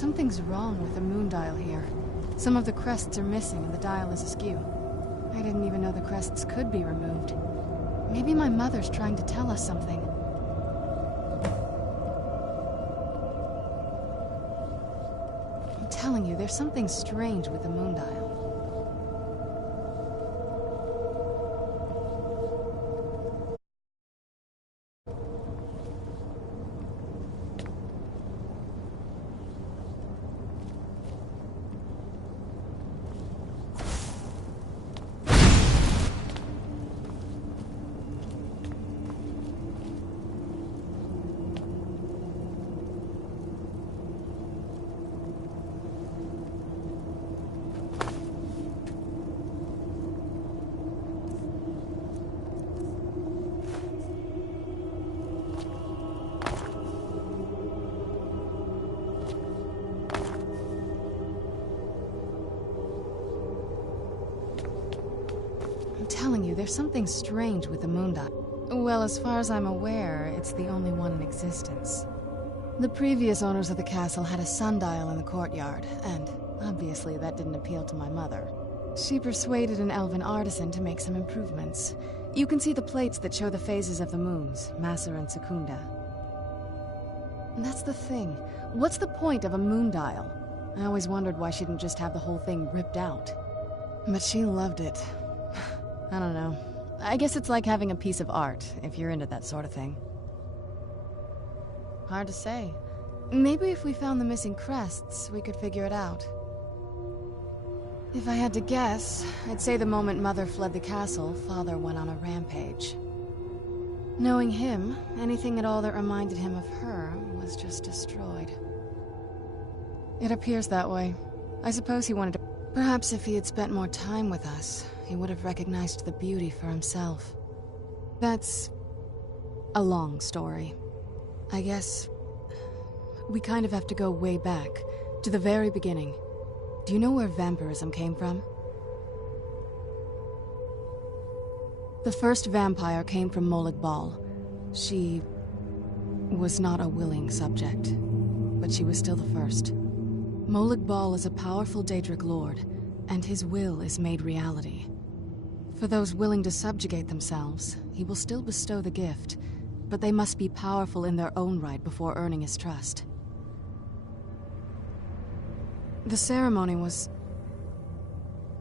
Something's wrong with the moon dial here. Some of the crests are missing and the dial is askew. I didn't even know the crests could be removed. Maybe my mother's trying to tell us something. I'm telling you, there's something strange with the moon dial. Telling you, there's something strange with the moon dial. Well, as far as I'm aware, it's the only one in existence. The previous owners of the castle had a sundial in the courtyard, and obviously that didn't appeal to my mother. She persuaded an elven artisan to make some improvements. You can see the plates that show the phases of the moons, Maser and Secunda. And that's the thing. What's the point of a moon dial? I always wondered why she didn't just have the whole thing ripped out. But she loved it. I don't know. I guess it's like having a piece of art, if you're into that sort of thing. Hard to say. Maybe if we found the missing crests, we could figure it out. If I had to guess, I'd say the moment Mother fled the castle, Father went on a rampage. Knowing him, anything at all that reminded him of her was just destroyed. It appears that way. I suppose he wanted to... Perhaps if he had spent more time with us, he would have recognized the beauty for himself. That's a long story. I guess we kind of have to go way back, to the very beginning. Do you know where vampirism came from? The first vampire came from Molag Bal. She was not a willing subject, but she was still the first. Molag Bal is a powerful Daedric lord, and his will is made reality. For those willing to subjugate themselves, he will still bestow the gift, but they must be powerful in their own right before earning his trust. The ceremony was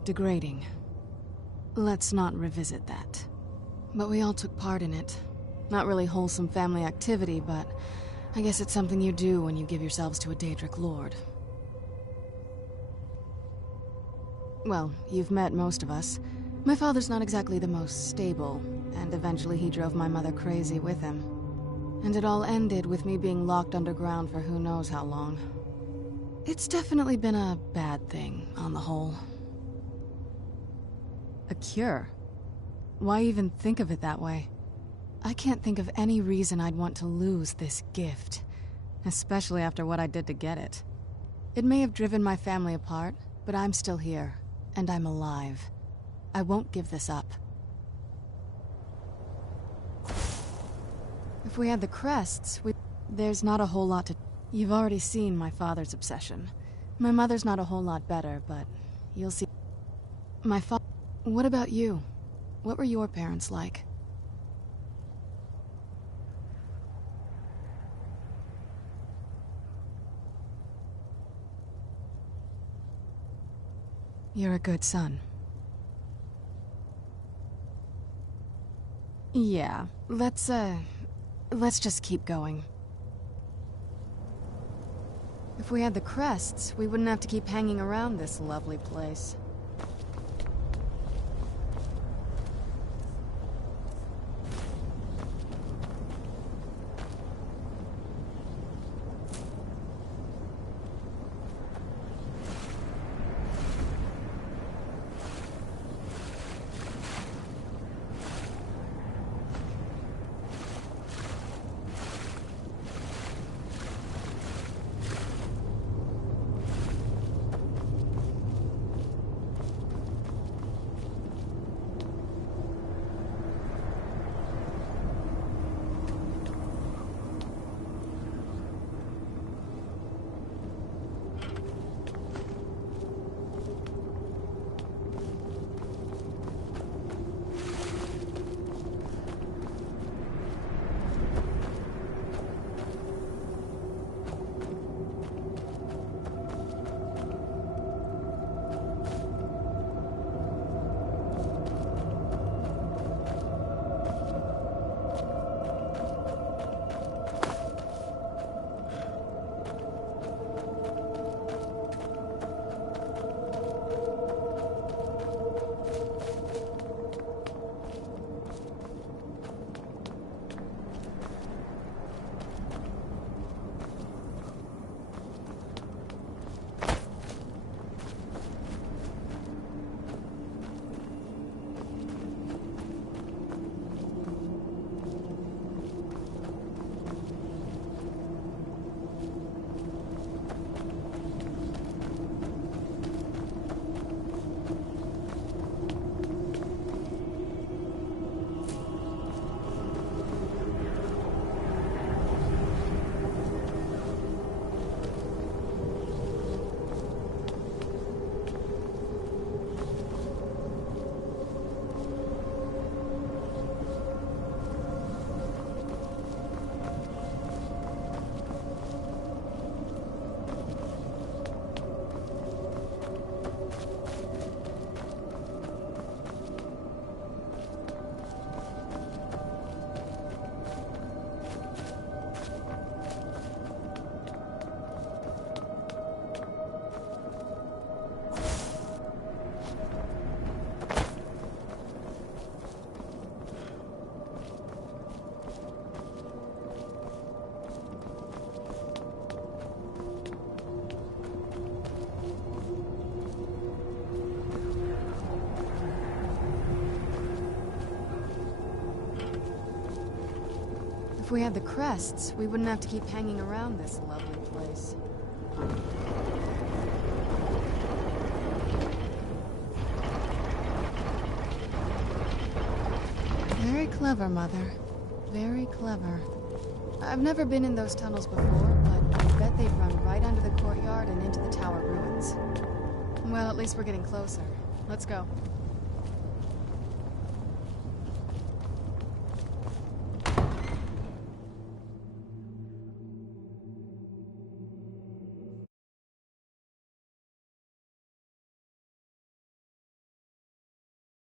degrading. Let's not revisit that. But we all took part in it. Not really wholesome family activity, but I guess it's something you do when you give yourselves to a Daedric lord. Well, you've met most of us. My father's not exactly the most stable, and eventually he drove my mother crazy with him. And it all ended with me being locked underground for who knows how long. It's definitely been a bad thing, on the whole. A cure? Why even think of it that way? I can't think of any reason I'd want to lose this gift, especially after what I did to get it. It may have driven my family apart, but I'm still here, and I'm alive. I won't give this up. If we had the crests, there's not a whole lot to... You've already seen my father's obsession. My mother's not a whole lot better, but you'll see... What about you? What were your parents like? You're a good son. Yeah, let's just keep going. If we had the crests, we wouldn't have to keep hanging around this lovely place. If we had the crests, we wouldn't have to keep hanging around this lovely place. Very clever, Mother. Very clever. I've never been in those tunnels before, but I bet they'd run right under the courtyard and into the tower ruins. Well, at least we're getting closer. Let's go.